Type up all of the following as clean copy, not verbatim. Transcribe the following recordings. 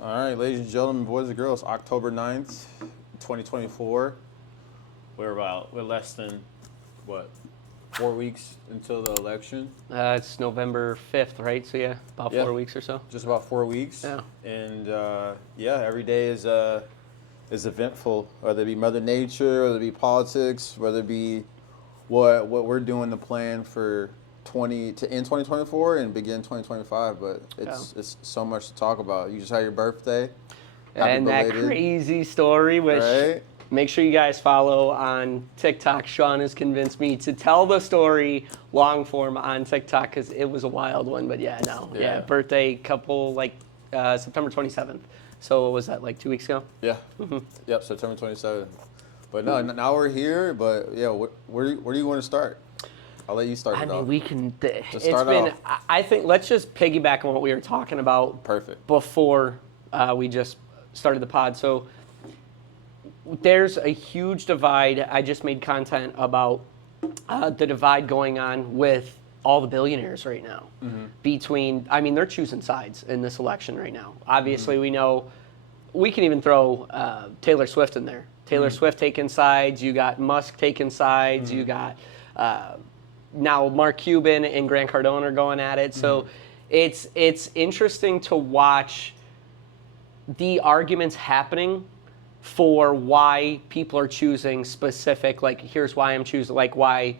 All right, ladies and gentlemen, boys and girls, October 9th, 2024. We're less than, what, 4 weeks until the election? It's November 5th, right? So yeah, about 4 weeks or so. Just about 4 weeks. Yeah. And every day is eventful, whether it be Mother Nature, whether it be politics, whether it be what we're doing to plan for to end 2024 and begin 2025. But it's so much to talk about. You just had your birthday. Happy And belated. that crazy story, which Right? make sure you guys follow on TikTok. Sean has convinced me to tell the story long form on TikTok because it was a wild one. But birthday couple September 27th. So what was that, like 2 weeks ago? Yeah. Yep, September 27th. But no, now we're here. But yeah, where do you want to start? I'll let you start it off. I mean, we can. Off. I think let's just piggyback on what we were talking about. Perfect. Before we just started the pod. So there's a huge divide. I just made content about the divide going on with all the billionaires right now. They're choosing sides in this election right now. Obviously, we know we can even throw Taylor Swift in there. Taylor Swift taking sides. You got Musk taking sides. You got now Mark Cuban and Grant Cardone are going at it. So it's interesting to watch the arguments happening for why people are choosing specific, like here's why I'm choosing, like why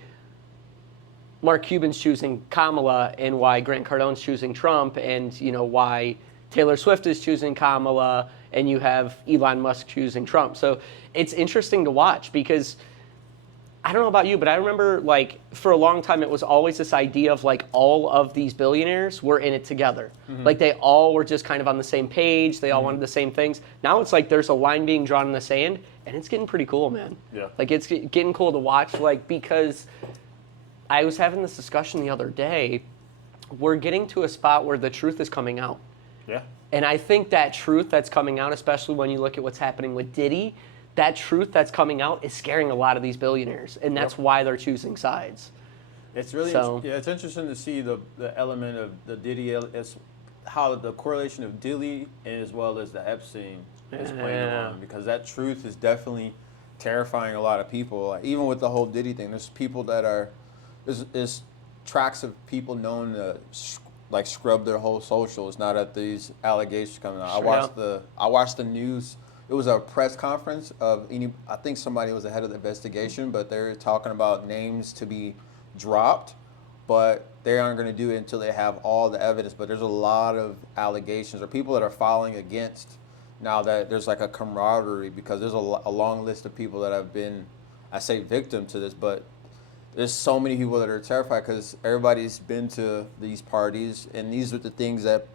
Mark Cuban's choosing Kamala and why Grant Cardone's choosing Trump and why Taylor Swift is choosing Kamala and you have Elon Musk choosing Trump. So it's interesting to watch because I don't know about you, but I remember for a long time it was always this idea of all of these billionaires were in it together. Like they all were just kind of on the same page. They all wanted the same things. Now it's like there's a line being drawn in the sand and it's getting pretty cool, man. Yeah. Like it's getting cool to watch because I was having this discussion the other day. We're getting to a spot where the truth is coming out. Yeah. And I think that truth that's coming out, especially when you look at what's happening with Diddy, that truth that's coming out is scaring a lot of these billionaires, and that's why they're choosing sides. It's really it's interesting to see the element of the Diddy, how the correlation of Diddy as well as the Epstein is playing along, because that truth is definitely terrifying a lot of people. Like, even with the whole Diddy thing, there's people that are there's tracks of people known to scrub their whole socials now that these allegations coming out. I watched the news. It was a press conference I think somebody was the head of the investigation, but they're talking about names to be dropped, but they aren't going to do it until they have all the evidence. But there's a lot of allegations or people that are filing against now that there's a camaraderie, because there's a long list of people that have been, I say victim to this, but there's so many people that are terrified because everybody's been to these parties, and these are the things that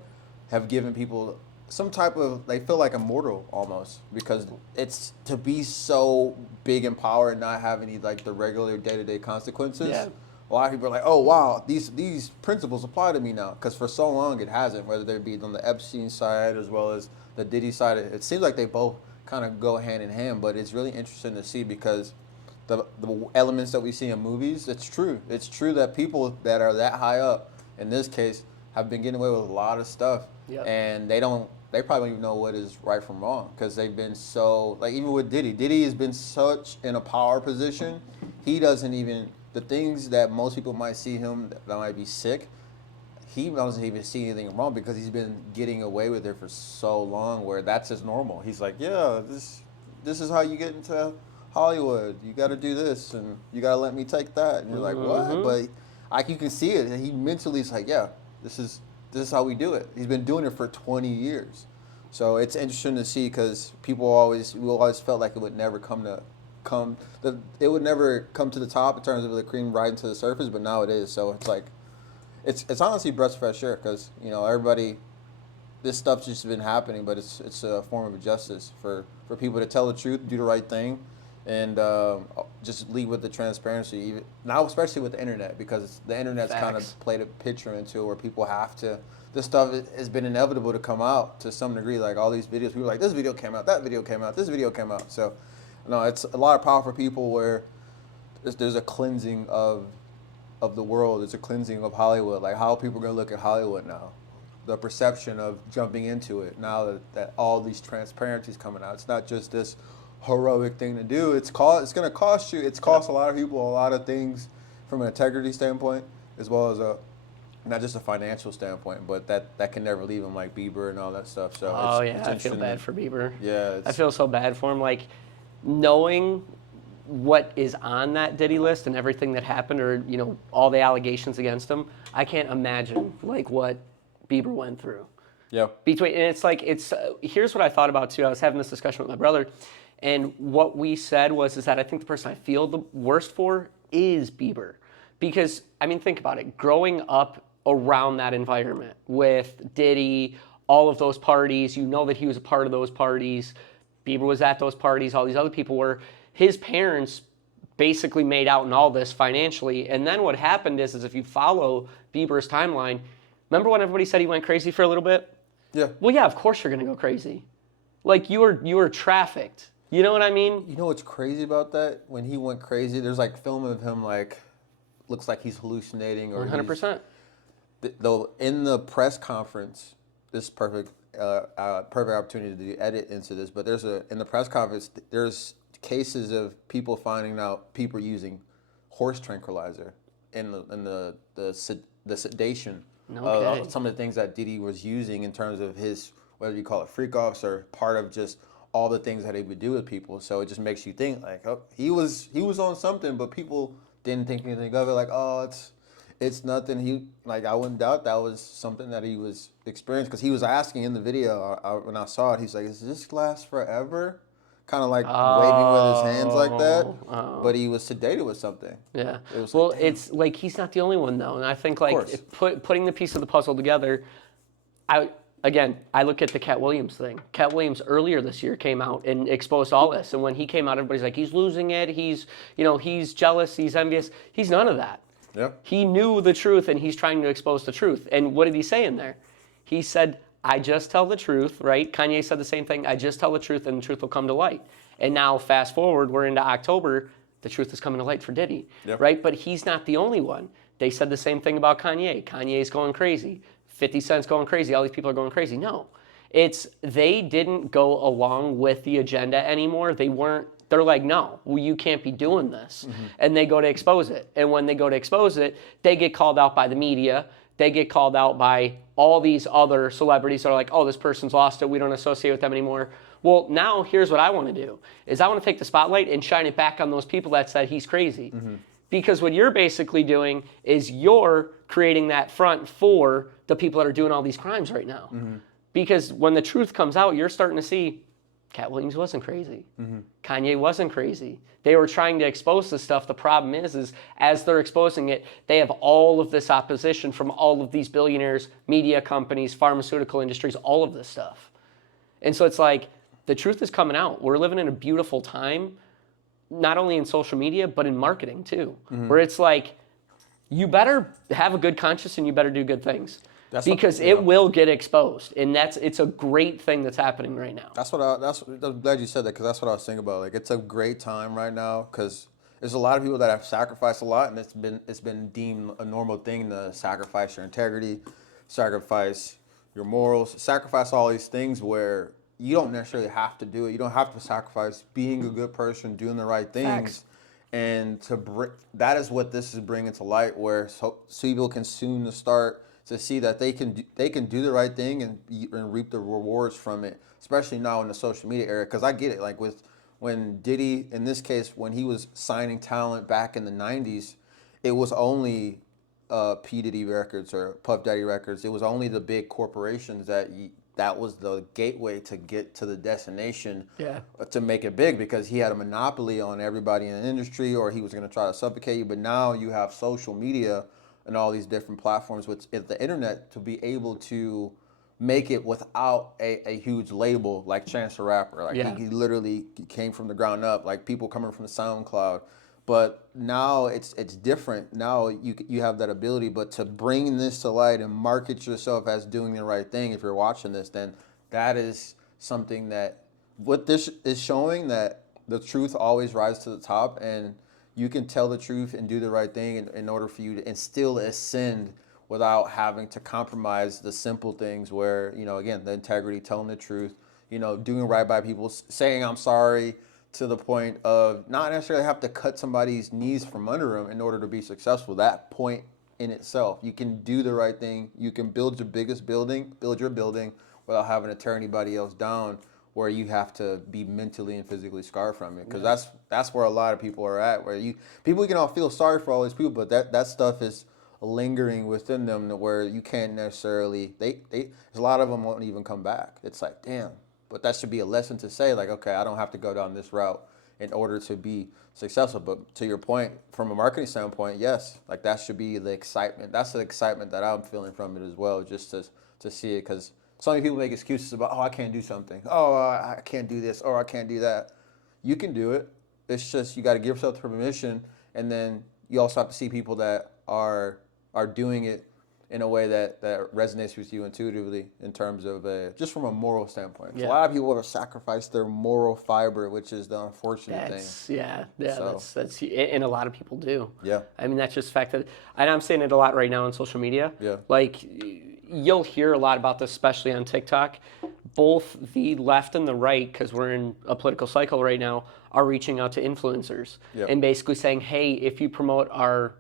have given people some type of, they feel like immortal almost, because it's to be so big in power and not have any the regular day-to-day consequences. Yeah. A lot of people are like, oh wow, these principles apply to me now, because for so long it hasn't, whether they be on the Epstein side as well as the Diddy side. It seems like they both kind of go hand in hand, but it's really interesting to see because the elements that we see in movies, it's true. It's true that people that are that high up, in this case, have been getting away with a lot of stuff. Yep. And they probably don't even know what is right from wrong, because they've been so, even with Diddy has been such in a power position, he doesn't even, the things that most people might see him that might be sick, he doesn't even see anything wrong because he's been getting away with it for so long where that's his normal. He's like, yeah, this is how you get into Hollywood. You got to do this and you got to let me take that. And you're like, what? But you can see it. And he mentally is like, yeah, this is how we do it. He's been doing it for 20 years. So it's interesting to see because we always felt like it would never it would never come to the top in terms of the cream rising to the surface, but now it is. So it's it's honestly breath of fresh air because, everybody, this stuff's just been happening, but it's a form of justice for people to tell the truth, do the right thing, and just lead with the transparency. Even now, especially with the internet, because the internet's kind of played a picture into it where people have to. This stuff has been inevitable to come out to some degree. Like all these videos, people are like, this video came out, that video came out, this video came out. So, it's a lot of power for people where there's a cleansing of the world. It's a cleansing of Hollywood. Like how are people gonna look at Hollywood now? the perception of jumping into it now that all these transparencies coming out. It's not just this heroic thing to do. It's going to cost you. It's cost a lot of people a lot of things from an integrity standpoint, as well as not just a financial standpoint, but that can never leave him, like Bieber and all that stuff. So I feel bad for Bieber. Yeah, I feel so bad for him. Like, knowing what is on that Diddy list and everything that happened, or all the allegations against him, I can't imagine like what Bieber went through. Yeah. And it's like here's what I thought about too. I was having this discussion with my brother, and what we said is that I think the person I feel the worst for is Bieber, because I mean, think about it. Growing up around that environment with Diddy, all of those parties, that he was a part of those parties. Bieber was at those parties. All these other people were. His parents basically made out in all this financially. And then what happened is if you follow Bieber's timeline, remember when everybody said he went crazy for a little bit? Yeah. Well, yeah, of course you're going to go crazy. Like, you were trafficked. You know what I mean? You know what's crazy about that? When he went crazy, there's like film of him like, looks like he's hallucinating. Or 100%. Though in the press conference, this is perfect opportunity to edit into this, but in the press conference, there's cases of people finding out people using horse tranquilizer in the sedation of some of the things that Diddy was using in terms of his, whether you call it freak offs or part of just all the things that he would do with people. So it just makes you think like, oh, he was on something, but people didn't think anything of it. Like, oh, it's nothing. I wouldn't doubt that was something that he was experiencing, because he was asking in the video when I saw it, he's like, "Does this last forever?" Kind of like waving with his hands like that, but he was sedated with something. Yeah. It's like he's not the only one though, and I think like putting the piece of the puzzle together. I look at the Cat Williams thing. Cat Williams earlier this year came out and exposed all this, and when he came out, everybody's like, he's losing it. He's he's jealous. He's envious. He's none of that. Yeah. He knew the truth, and he's trying to expose the truth. And what did he say in there? He said, I just tell the truth, right? Kanye said the same thing. I just tell the truth, and the truth will come to light. And now, fast forward, we're into October. The truth is coming to light for Diddy, right? But he's not the only one. They said the same thing about Kanye. Kanye's going crazy. 50 Cent's going crazy. All these people are going crazy. No. They didn't go along with the agenda anymore. They're like, no, you can't be doing this. Mm-hmm. And they go to expose it. And when they go to expose it, they get called out by the media. They get called out by all these other celebrities that are like, oh, this person's lost it. We don't associate with them anymore. Well, now here's what I want to do, is I want to take the spotlight and shine it back on those people that said he's crazy. Mm-hmm. Because what you're basically doing is you're creating that front for the people that are doing all these crimes right now. Mm-hmm. Because when the truth comes out, you're starting to see Cat Williams wasn't crazy. Mm-hmm. Kanye wasn't crazy. They were trying to expose this stuff. The problem is as they're exposing it, they have all of this opposition from all of these billionaires, media companies, pharmaceutical industries, all of this stuff. And so it's like, the truth is coming out. We're living in a beautiful time, not only in social media, but in marketing too, where it's like, you better have a good conscience and you better do good things. Because it will get exposed, and it's a great thing that's happening right now. I'm glad you said that, because that's what I was thinking about. Like, it's a great time right now, because there's a lot of people that have sacrificed a lot, and it's been deemed a normal thing to sacrifice your integrity, sacrifice your morals, sacrifice all these things where you don't necessarily have to do it. You don't have to sacrifice being a good person, doing the right things. Facts. And that is what this is bringing to light, where so people can soon start to see that they can do the right thing and reap the rewards from it, especially now in the social media era. Because I get it, like when Diddy, in this case, when he was signing talent back in the 90s, it was only P. Diddy Records or Puff Daddy Records. It was only the big corporations that was the gateway to get to the destination, to make it big, because he had a monopoly on everybody in the industry, or he was going to try to suffocate you. But now you have social media and all these different platforms with the internet to be able to make it without a huge label like Chance the Rapper. Like he literally came from the ground up, like people coming from the SoundCloud. But now it's different. Now you have that ability, but to bring this to light and market yourself as doing the right thing, if you're watching this, then that is something that what this is showing, that the truth always rises to the top, and you can tell the truth and do the right thing in order for you to and still ascend without having to compromise the simple things where, again, the integrity, telling the truth, doing right by people, saying I'm sorry to the point of not necessarily have to cut somebody's knees from under them in order to be successful. That point in itself, you can do the right thing. You can build your build your building without having to tear anybody else down where you have to be mentally and physically scarred from it. Because that's where a lot of people are at, where people can all feel sorry for all these people, but that stuff is lingering within them where you can't necessarily, there's a lot of them won't even come back. It's like, damn, but that should be a lesson to say, like, okay, I don't have to go down this route in order to be successful. But to your point, from a marketing standpoint, yes, like that should be the excitement. That's the excitement that I'm feeling from it as well, just to see it. Because so many people make excuses about, oh, I can't do something. Oh, I can't do this, or I can't do that. You can do it. It's just you got to give yourself the permission, and then you also have to see people that are doing it in a way that resonates with you intuitively in terms of just from a moral standpoint. Yeah. A lot of people have sacrificed their moral fiber, which is the unfortunate thing. Yeah, so. that's and a lot of people do. Yeah. I mean, that's just the fact that, and I'm saying it a lot right now on social media. Yeah. Like, you'll hear a lot about this, especially on TikTok. Both the left and the right, because we're in a political cycle right now, are reaching out to influencers and basically saying, hey, if you promote our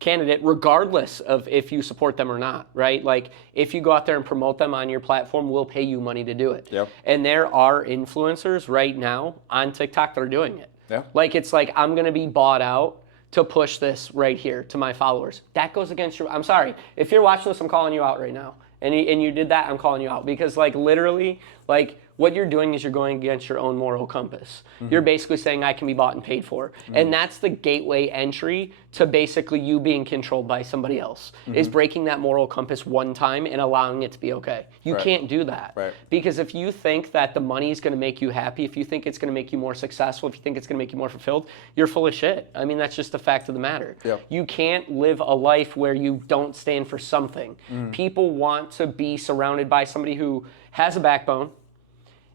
candidate, regardless of if you support them or not, right? Like, if you go out there and promote them on your platform, we'll pay you money to do it. Yep. And there are influencers right now on TikTok that are doing it. Yeah. Like, it's like, I'm going to be bought out to push this right here to my followers. That goes against your, I'm sorry. If you're watching this, I'm calling you out right now. And you did that, I'm calling you out. Because, like, literally, like, what you're doing is you're going against your own moral compass. Mm-hmm. You're basically saying I can be bought and paid for. Mm-hmm. And that's the gateway entry to basically you being controlled by somebody else, is breaking that moral compass one time and allowing it to be okay. You can't do that. Right. Because if you think that the money is going to make you happy, if you think it's going to make you more successful, if you think it's going to make you more fulfilled, you're full of shit. I mean, that's just the fact of the matter. Yep. You can't live a life where you don't stand for something. People want to be surrounded by somebody who has a backbone,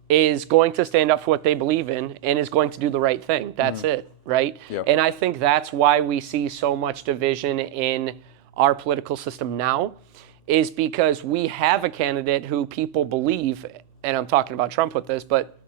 is going to stand up for what they believe in, and is going to do the right thing. That's it, right? Yep. And I think that's why we see so much division in our political system now, is because we have a candidate who people believe, and I'm talking about Trump with this, but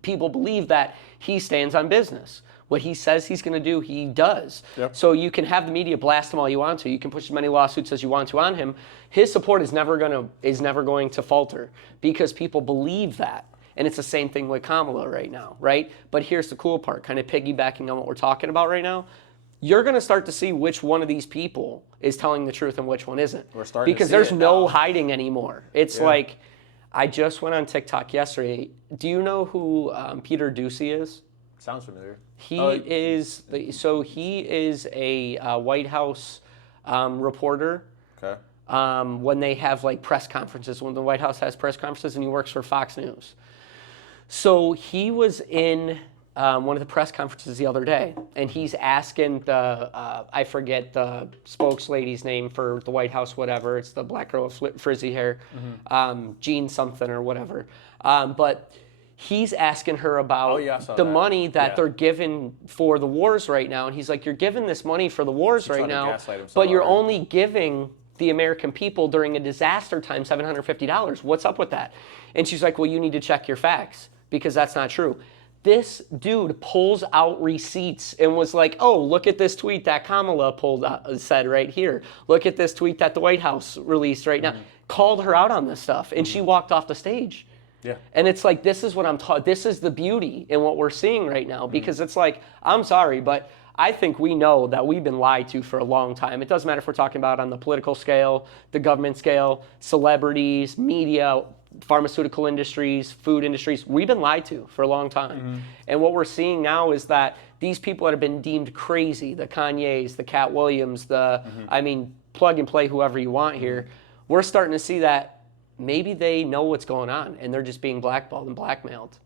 people believe that he stands on business. What he says he's going to do, he does. Yep. So you can have the media blast him all you want to. You can push as many lawsuits as you want to on him. His support is never going to falter because people believe that. And it's the same thing with Kamala right now, right? But here's the cool part, kind of piggybacking on what we're talking about right now. You're going to start to see which one of these people is telling the truth and which one isn't. We're starting because to see there's it no now. Hiding anymore. It's like, I just went on TikTok yesterday. Do you know who Peter Ducey is? Sounds familiar. He is a White House reporter. Okay. When they have like press conferences, when the White House has press conferences, and he works for Fox News. So he was in one of the press conferences the other day, and he's asking the, I forget the spokeslady's name for the White House, whatever. It's the black girl with frizzy hair, Jean something or whatever. But he's asking her about the money that they're giving for the wars right now. And he's like, you're giving this money for the wars right now, but you're only giving the American people during a disaster time $750. What's up with that? And she's like, well, you need to check your facts because that's not true. This dude pulls out receipts and was like, oh, look at this tweet that Kamala said right here. Look at this tweet that the White House released right now. Called her out on this stuff, and she walked off the stage. Yeah. And it's like, this is what I'm talking, this is the beauty in what we're seeing right now, because it's like, I'm sorry, but I think we know that we've been lied to for a long time. It doesn't matter if we're talking about on the political scale, the government scale, celebrities, media, pharmaceutical industries, food industries. We've been lied to for a long time. And what we're seeing now is that these people that have been deemed crazy, the Kanyes, the Cat Williams, I mean, plug and play whoever you want here, we're starting to see that maybe they know what's going on and they're just being blackballed and blackmailed.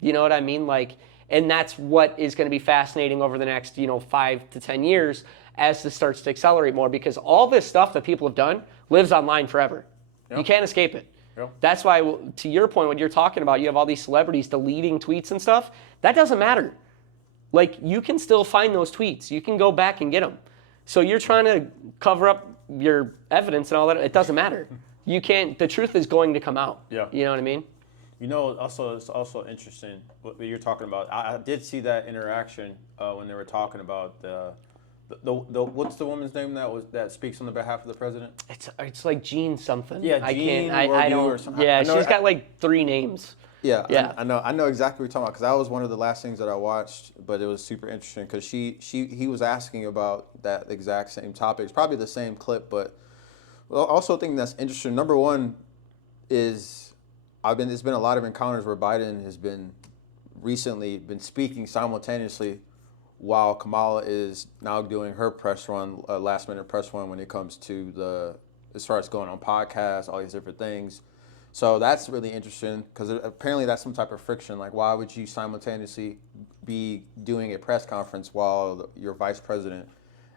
You know what I mean? Like, and that's what is going to be fascinating over the next, 5 to 10 years as this starts to accelerate more, because all this stuff that people have done lives online forever. Yep. You can't escape it. Yep. That's why, to your point, what you're talking about, you have all these celebrities deleting tweets and stuff. That doesn't matter. Like, you can still find those tweets. You can go back and get them. So you're trying to cover up your evidence and all that, it doesn't matter. You can't. The truth is going to come out. Yeah. You know what I mean? Also, it's also interesting what you're talking about. I did see that interaction when they were talking about the what's the woman's name that speaks on the behalf of the president? It's like Jean something. Yeah, I don't. Or something. Yeah, she's got like 3 names. Yeah. I know exactly what you're talking about because that was one of the last things that I watched, but it was super interesting because he was asking about that exact same topic. It's probably the same clip, but also a thing that's interesting. Number one is there's been a lot of encounters where Biden has been recently speaking simultaneously while Kamala is now doing her press run, last minute press run when it comes to as far as going on podcasts, all these different things. So that's really interesting because apparently that's some type of friction. Like, why would you simultaneously be doing a press conference while your vice president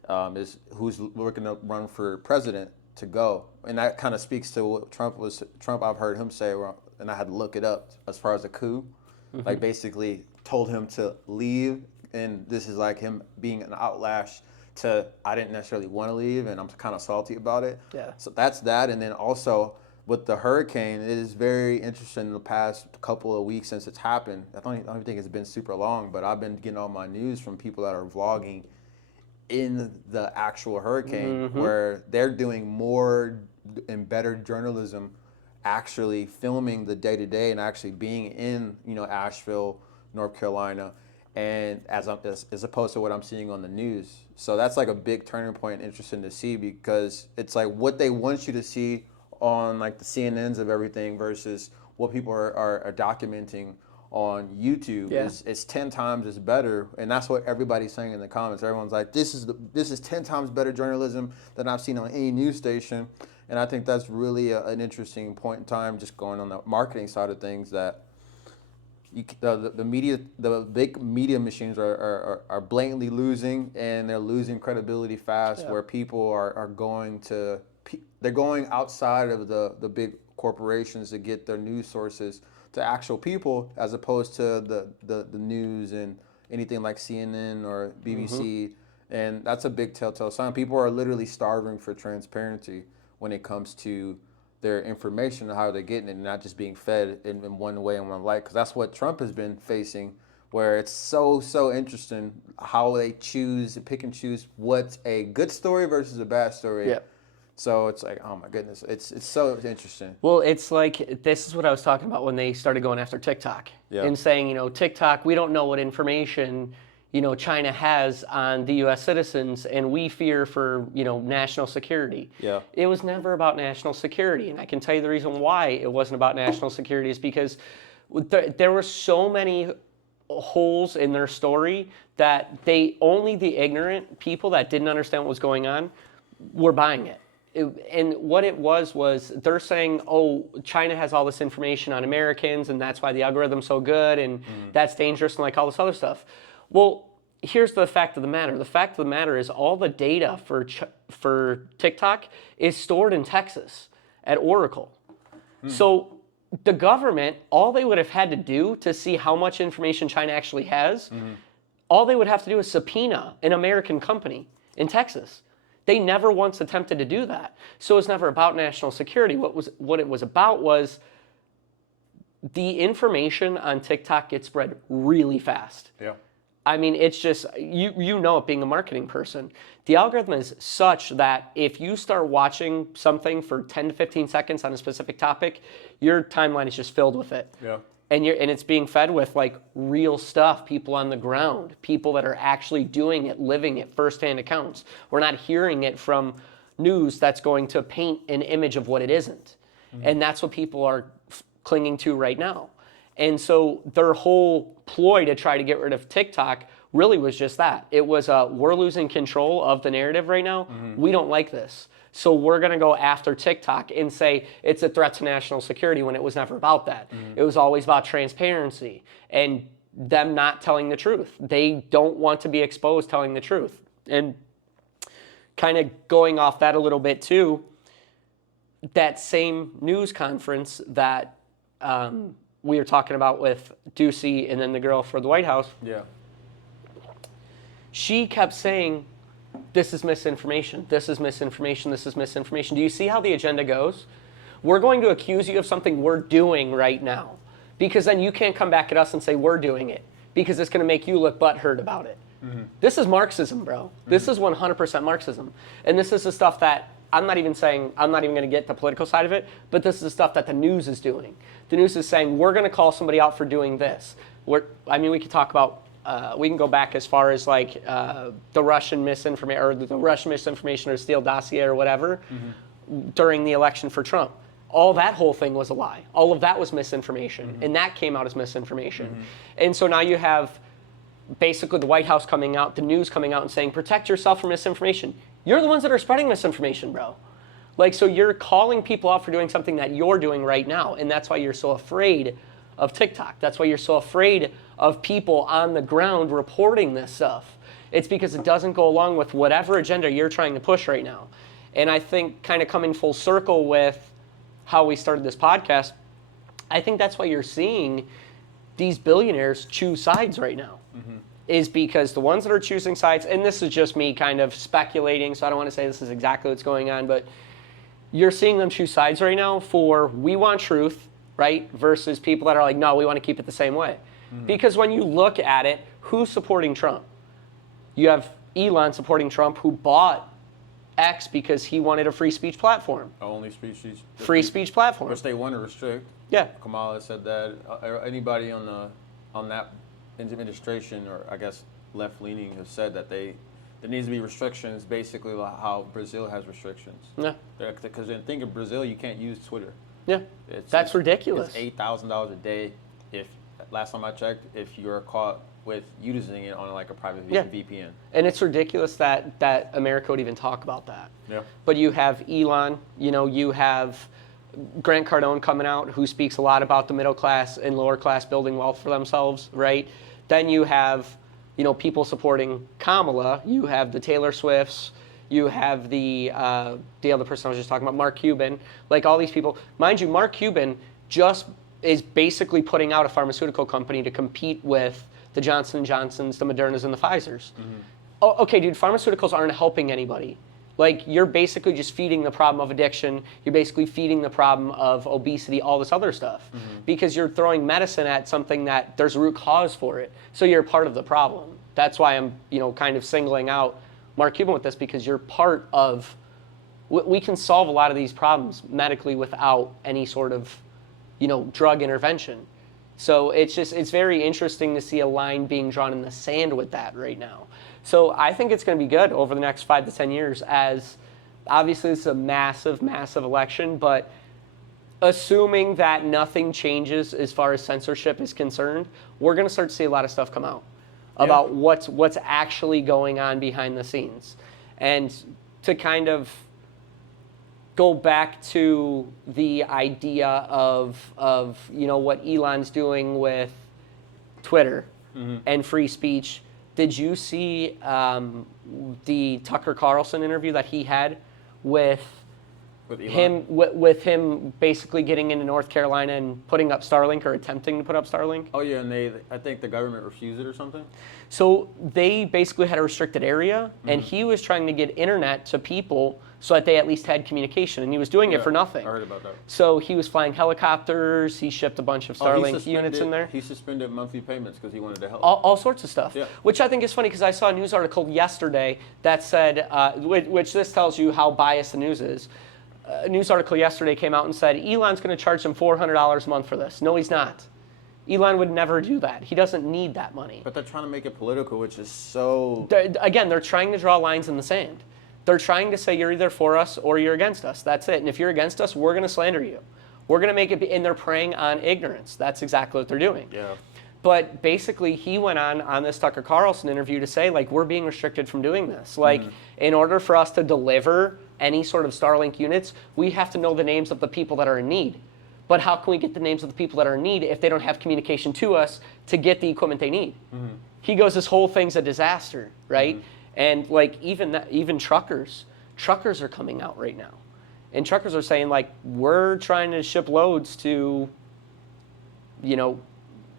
who's looking to run for president to go? And that kind of speaks to what Trump. I've heard him say, and I had to look it up as far as a coup. Mm-hmm. Like basically told him to leave, and this is like him being an outlash to I didn't necessarily want to leave, and I'm kind of salty about it. Yeah. So that's that, and then also. With the hurricane, it is very interesting in the past couple of weeks since it's happened. I don't even think it's been super long, but I've been getting all my news from people that are vlogging in the actual hurricane, mm-hmm. where they're doing more and better journalism, actually filming the day-to-day and actually being in, Asheville, North Carolina, and as opposed to what I'm seeing on the news. So that's like a big turning point, interesting to see, because it's like what they want you to see on like the CNNs of everything versus what people are documenting on YouTube is 10 times as better, and that's what everybody's saying in the comments. Everyone's like, this is 10 times better journalism than I've seen on any news station, and I think that's really an interesting point in time, just going on the marketing side of things, that the big media machines are blatantly losing, and they're losing credibility fast, where people are going outside of the big corporations to get their news sources to actual people, as opposed to the news and anything like CNN or BBC. Mm-hmm. And that's a big telltale sign. People are literally starving for transparency when it comes to their information and how they're getting it, and not just being fed in one way and one light. Because that's what Trump has been facing, where it's so interesting how they pick and choose what's a good story versus a bad story. Yeah. So it's like, oh my goodness, it's so interesting. Well, it's like, this is what I was talking about when they started going after TikTok and saying, TikTok, we don't know what information, China has on the U.S. citizens, and we fear for, national security. Yeah. It was never about national security, and I can tell you the reason why it wasn't about national security is because there were so many holes in their story that only the ignorant people that didn't understand what was going on were buying it. And what it was they're saying, oh, China has all this information on Americans, and that's why the algorithm's so good, and that's dangerous, and like all this other stuff. Well, here's the fact of the matter. The fact of the matter is all the data for TikTok is stored in Texas at Oracle. So the government, all they would have had to do to see how much information China actually has, all they would have to do is subpoena an American company in Texas. They never once attempted to do that. So it's never about national security. What it was about was the information on TikTok gets spread really fast. Yeah. I mean, it's just, you know it being a marketing person. The algorithm is such that if you start watching something for 10 to 15 seconds on a specific topic, your timeline is just filled with it. Yeah. And it's being fed with like real stuff, people on the ground, people that are actually doing it, living it, firsthand accounts. We're not hearing it from news that's going to paint an image of what it isn't. Mm-hmm. And that's what people are clinging to right now. And so their whole ploy to try to get rid of TikTok really was just that. It was we're losing control of the narrative right now. Mm-hmm. We don't like this. So we're going to go after TikTok and say it's a threat to national security, when it was never about that. Mm-hmm. It was always about transparency and them not telling the truth. They don't want to be exposed telling the truth. And kind of going off that a little bit too, that same news conference that we were talking about with Ducey and then the girl for the White House, yeah, she kept saying this is misinformation, this is misinformation, this is misinformation. Do you see how the agenda goes? We're going to accuse you of something we're doing right now, because then you can't come back at us and say we're doing it, because it's going to make you look butthurt about it. Mm-hmm. This is Marxism, bro. Mm-hmm. This is 100% Marxism. And this is the stuff that I'm not even going to get the political side of it, but this is the stuff that the news is doing. The news is saying, we're going to call somebody out for doing this. We could talk about, we can go back as far as like the Russian misinformation, or the Russian misinformation or Steele dossier or whatever, during the election for Trump. All that whole thing was a lie. All of that was misinformation, and that came out as misinformation. And so now you have basically the White House coming out, the news coming out and saying, protect yourself from misinformation. You're the ones that are spreading misinformation, bro. Like, so you're calling people out for doing something that you're doing right now, and that's why you're so afraid of TikTok. That's why you're so afraid of people on the ground reporting this stuff. It's because it doesn't go along with whatever agenda you're trying to push right now. And I think kind of coming full circle with how we started this podcast, I think that's why you're seeing these billionaires choose sides right now. Is because the ones that are choosing sides, and this is just me kind of speculating, so I don't want to say this is exactly what's going on, but you're seeing them choose sides right now for we want truth, right, versus people that are like, no, we want to keep it the same way. Because when you look at it, who's supporting Trump? You have Elon supporting Trump, who bought X because he wanted a free speech platform. Only species. Free speech platform. Which they want to restrict. Yeah. Kamala said that. Anybody on that administration, or I guess left-leaning, has said that there needs to be restrictions, basically like how Brazil has restrictions. Yeah. Because think of Brazil, you can't use Twitter. Yeah. That's ridiculous. It's $8,000 a day. If last time I checked, if you're caught with using it on like a private VPN. And it's ridiculous that America would even talk about that. Yeah. But you have Elon, you have Grant Cardone coming out, who speaks a lot about the middle class and lower class building wealth for themselves, right? Then you have, people supporting Kamala. You have the Taylor Swifts. You have the other person I was just talking about, Mark Cuban. Like all these people. Mind you, Mark Cuban just is basically putting out a pharmaceutical company to compete with the Johnson & Johnsons, the Modernas, and the Pfizers. Oh, okay, dude, pharmaceuticals aren't helping anybody. Like, you're basically just feeding the problem of addiction. You're basically feeding the problem of obesity, all this other stuff. Because you're throwing medicine at something that there's a root cause for it. So you're part of the problem. That's why I'm, kind of singling out Mark Cuban with this, because you're part of, we can solve a lot of these problems medically without any sort of, drug intervention. So it's very interesting to see a line being drawn in the sand with that right now. So I think it's going to be good over the next 5 to 10 years, as obviously it's a massive, massive election, but assuming that nothing changes as far as censorship is concerned, we're going to start to see a lot of stuff come out about what's actually going on behind the scenes. And to kind of go back to the idea of what Elon's doing with Twitter and free speech. Did you see the Tucker Carlson interview that he had with him basically getting into North Carolina and putting up Starlink, or attempting to put up Starlink? Oh yeah, and I think the government refused it or something. So they basically had a restricted area, and he was trying to get internet to people so that they at least had communication, and he was doing it for nothing. I heard about that. So he was flying helicopters. He shipped a bunch of Starlink units in there. He suspended monthly payments because he wanted to help. All sorts of stuff. Yeah. Which I think is funny, because I saw a news article yesterday that said, which this tells you how biased the news is. A news article yesterday came out and said, Elon's going to charge them $400 a month for this. No, he's not. Elon would never do that. He doesn't need that money. But they're trying to make it political, which is so... They're trying to draw lines in the sand. They're trying to say you're either for us or you're against us. That's it. And if you're against us, we're going to slander you. We're going to make it... And they're preying on ignorance. That's exactly what they're doing. Yeah. But basically, he went on this Tucker Carlson interview to say, like, we're being restricted from doing this. Like, in order for us to deliver any sort of Starlink units, we have to know the names of the people that are in need. But how can we get the names of the people that are in need if they don't have communication to us to get the equipment they need? He goes, this whole thing's a disaster, right? And like even truckers are coming out right now. And truckers are saying, like, we're trying to ship loads to,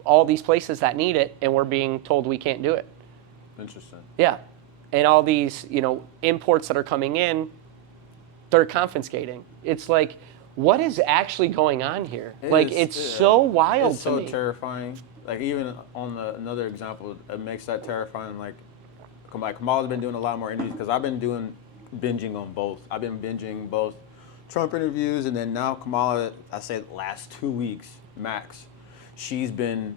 all these places that need it, and we're being told we can't do it. Interesting. Yeah. and all these, imports that are coming in, they're confiscating. It's like, what is actually going on here? It's so wild to me. It's so terrifying. Like, even on another example, it makes that terrifying. Like Kamal's been doing a lot more interviews because I've been binging on both. I've been binging both Trump interviews, and then now Kamala, I say the last 2 weeks max, she's been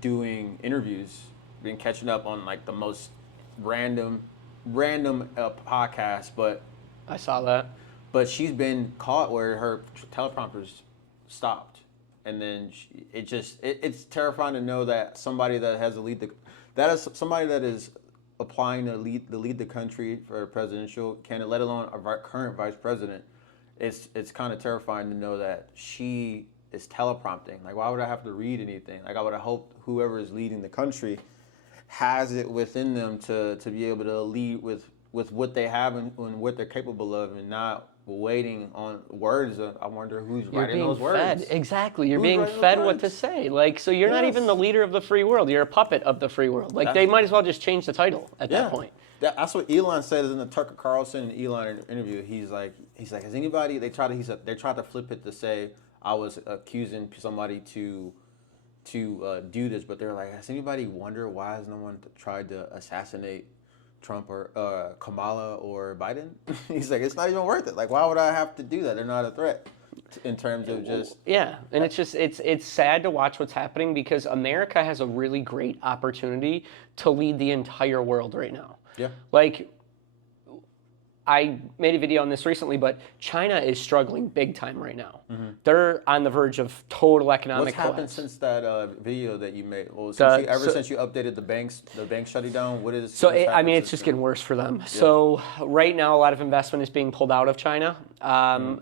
doing interviews, been catching up on like the most random podcasts, but I saw that. But she's been caught where her teleprompters stopped, and then it's terrifying to know that somebody that has somebody that is applying to lead the country for a presidential candidate, let alone a current vice president. It's kind of terrifying to know that she is teleprompting. Like, why would I have to read anything? Like, I would have hoped whoever is leading the country has it within them to be able to lead with what they have and what they're capable of, and not waiting on words. I wonder who's writing those words. Fed. Exactly. You're being fed what to say. Like, so you're not even the leader of the free world. You're a puppet of the free world. Like, they might as well just change the title at that point. That's what Elon said in the Tucker Carlson and Elon interview. He's like, has anybody? They tried to flip it to say I was accusing somebody to do this, but they're like, has anybody wonder why has no one tried to assassinate Trump or Kamala or Biden? He's like, it's not even worth it. Like, why would I have to do that? They're not a threat in terms of just... Yeah, and it's sad to watch what's happening because America has a really great opportunity to lead the entire world right now. Yeah. Like, I made a video on this recently, but China is struggling big time right now. Mm-hmm. They're on the verge of total economic collapse. What's happened since that video that you made? Well, since you updated the banks shutting down, what is... it's just getting worse for them. Yeah. So right now, a lot of investment is being pulled out of China.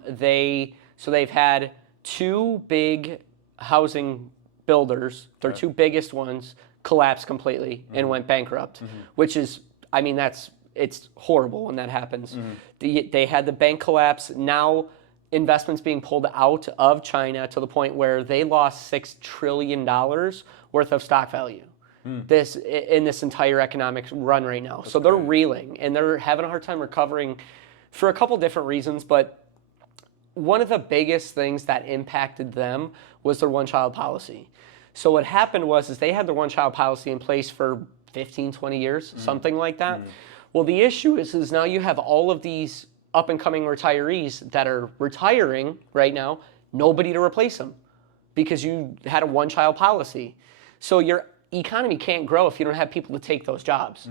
They've had two big housing builders, their two biggest ones, collapse completely and went bankrupt, which is, it's horrible when that happens. They had the bank collapse. Now investments being pulled out of China to the point where they lost $6 trillion worth of stock value in this entire economic run right now. So they're reeling, and they're having a hard time recovering for a couple different reasons. But one of the biggest things that impacted them was their one-child policy. So what happened was they had their one-child policy in place for 15, 20 years, something like that. Well, the issue is now you have all of these up-and-coming retirees that are retiring right now, nobody to replace them because you had a one-child policy. So your economy can't grow if you don't have people to take those jobs.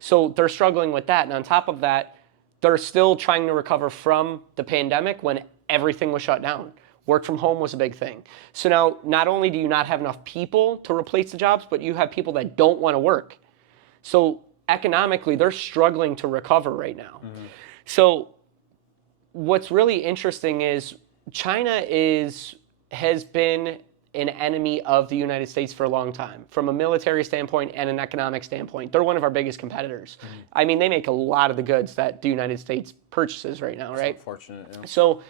So they're struggling with that. And on top of that, they're still trying to recover from the pandemic when everything was shut down. Work from home was a big thing. So now not only do you not have enough people to replace the jobs, but you have people that don't want to work. So economically, they're struggling to recover right now. So what's really interesting is China has been an enemy of the United States for a long time, from a military standpoint and an economic standpoint. They're one of our biggest competitors. They make a lot of the goods that the United States purchases right now, right? It's unfortunate, yeah. So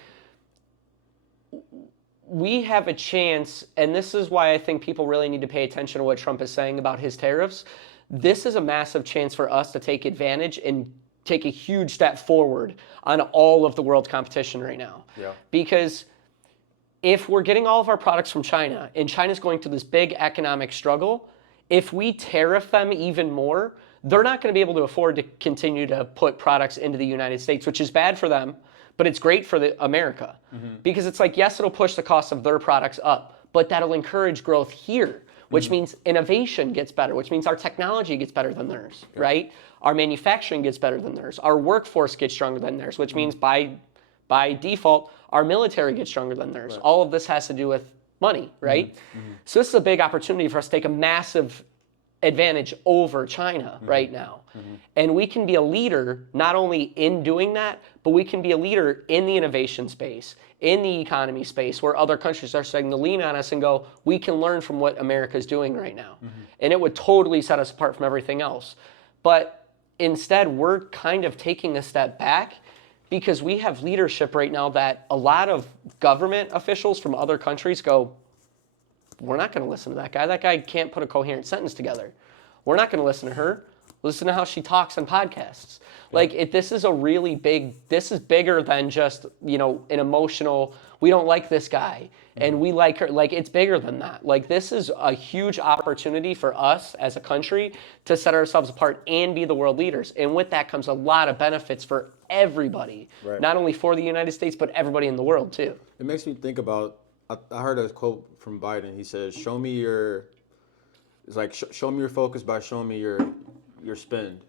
we have a chance, and this is why I think people really need to pay attention to what Trump is saying about his tariffs. This is a massive chance for us to take advantage and take a huge step forward on all of the world's competition right now. Yeah. Because if we're getting all of our products from China, and China's going through this big economic struggle, if we tariff them even more, they're not going to be able to afford to continue to put products into the United States, which is bad for them, but it's great for America. Because it's like, yes, it'll push the cost of their products up, but that'll encourage growth here, which means innovation gets better, which means our technology gets better than theirs, right? Our manufacturing gets better than theirs. Our workforce gets stronger than theirs, which means by default, our military gets stronger than theirs. All of this has to do with money, right? So this is a big opportunity for us to take a massive advantage over China right now. And we can be a leader not only in doing that, but we can be a leader in the innovation space, in the economy space, where other countries are starting to lean on us and go, we can learn from what America's doing right now. And it would totally set us apart from everything else. But instead, we're kind of taking a step back because we have leadership right now that a lot of government officials from other countries go, we're not going to listen to that guy. That guy can't put a coherent sentence together. We're not going to listen to her. Listen to how she talks on podcasts. Like, this is a really this is bigger than just, an emotional, we don't like this guy and we like her. Like, it's bigger than that. Like, this is a huge opportunity for us as a country to set ourselves apart and be the world leaders. And with that comes a lot of benefits for everybody, not only for the United States, but everybody in the world too. It makes me think about, I heard a quote from Biden. He says, show me your focus by showing me your spend.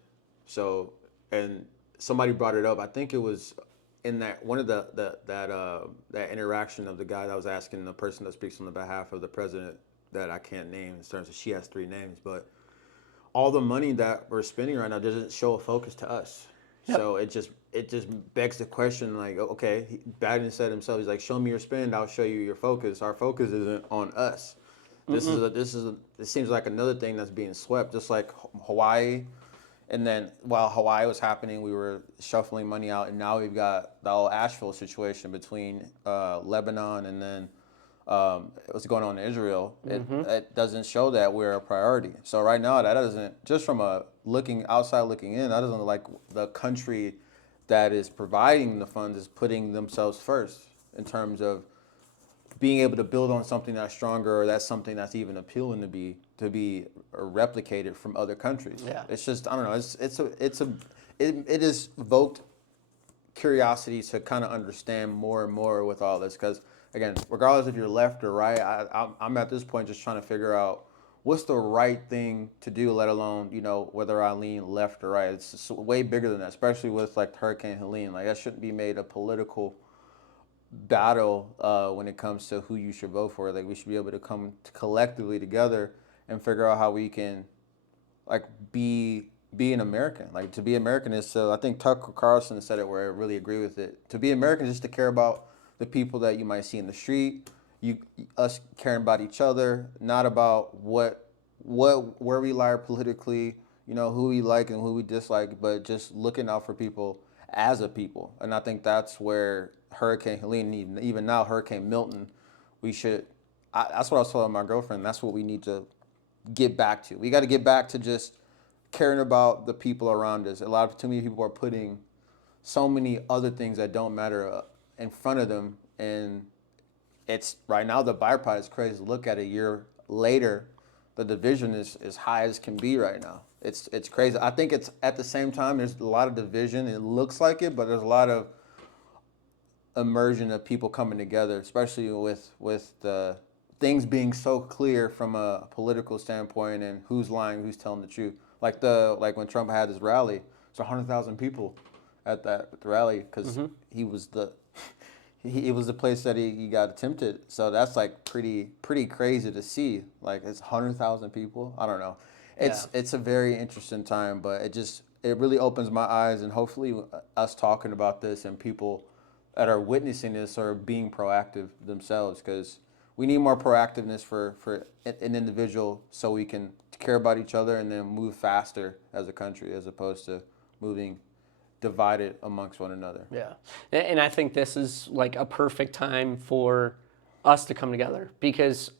So, and somebody brought it up. I think it was in that one of that interaction of the guy that was asking the person that speaks on the behalf of the president that I can't name in terms of she has 3 names, but all the money that we're spending right now doesn't show a focus to us. Yep. So it just begs the question, like, okay, Biden said himself, he's like, show me your spend, I'll show you your focus. Our focus isn't on us. This it seems like another thing that's being swept, just like Hawaii. And then while Hawaii was happening, we were shuffling money out, and now we've got the whole Asheville situation between Lebanon and then what's going on in Israel. It doesn't show that we're a priority. So right now, that doesn't, just from a outside looking in, that doesn't look like the country that is providing the funds is putting themselves first in terms of being able to build on something that's stronger, or that's something that's even appealing to be replicated from other countries. Yeah. It's just, I don't know, it has evoked curiosity to kind of understand more and more with all this, because again, regardless if you're left or right, I'm at this point just trying to figure out what's the right thing to do, let alone, whether I lean left or right. It's just way bigger than that, especially with like Hurricane Helene. Like, that shouldn't be made a political battle when it comes to who you should vote for. Like, we should be able to come collectively together and figure out how we can, like, be an American. Like, to be American is to, I think Tucker Carlson said it where I really agree with it. To be American is just to care about the people that you might see in the street, us caring about each other, not about where we lie politically, who we like and who we dislike, but just looking out for people as a people. And I think that's where Hurricane Helene, even now Hurricane Milton, that's what I was telling my girlfriend, that's what we need to get back to. We got to get back to just caring about the people around us. Too many people are putting so many other things that don't matter in front of them, and it's right now the byproduct is crazy. Look at a year later, the division is as high as can be right now. It's crazy. I think it's at the same time there's a lot of division. It looks like it, but there's a lot of immersion of people coming together, especially with the things being so clear from a political standpoint and who's lying, who's telling the truth. Like when Trump had his rally, it's 100,000 people at the rally because it was the place that he got attempted. So that's like pretty crazy to see. Like, it's 100,000 people. I don't know. It's a very interesting time, but it really opens my eyes, and hopefully us talking about this and people that are witnessing this are being proactive themselves, because we need more proactiveness for an individual so we can care about each other and then move faster as a country as opposed to moving divided amongst one another. Yeah. And I think this is like a perfect time for us to come together, because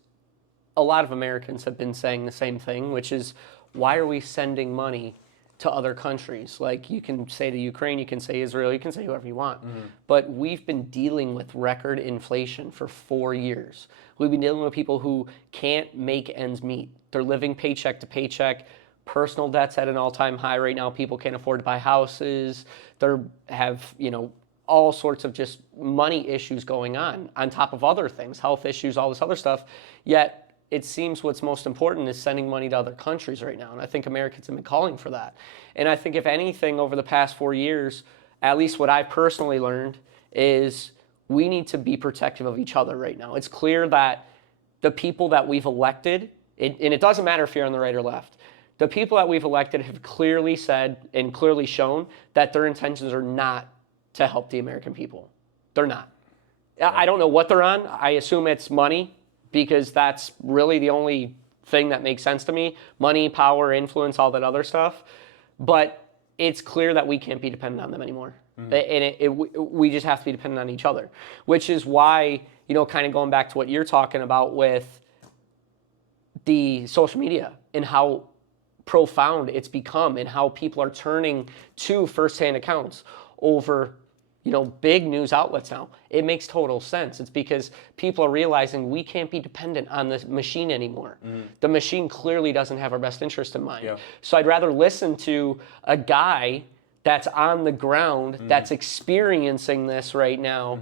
a lot of Americans have been saying the same thing, which is, why are we sending money to other countries? Like, you can say to Ukraine, you can say Israel, you can say whoever you want. But we've been dealing with record inflation for 4 years. We've been dealing with people who can't make ends meet. They're living paycheck to paycheck. Personal debt's at an all-time high right now. People can't afford to buy houses. They have, all sorts of just money issues going on top of other things, health issues, all this other stuff. Yet it seems what's most important is sending money to other countries right now. And I think Americans have been calling for that. And I think if anything over the past 4 years, at least what I've personally learned is we need to be protective of each other right now. It's clear that the people that we've elected, and it doesn't matter if you're on the right or left, the people that we've elected have clearly said and clearly shown that their intentions are not to help the American people. They're not. I don't know what they're on. I assume it's money, because that's really the only thing that makes sense to me. Money, power, influence, all that other stuff. But it's clear that we can't be dependent on them anymore. And we just have to be dependent on each other, which is why, kind of going back to what you're talking about with the social media and how profound it's become and how people are turning to firsthand accounts over big news outlets now. It makes total sense. It's because people are realizing we can't be dependent on the machine anymore. The machine clearly doesn't have our best interest in mind. Yeah. So I'd rather listen to a guy that's on the ground, that's experiencing this right now,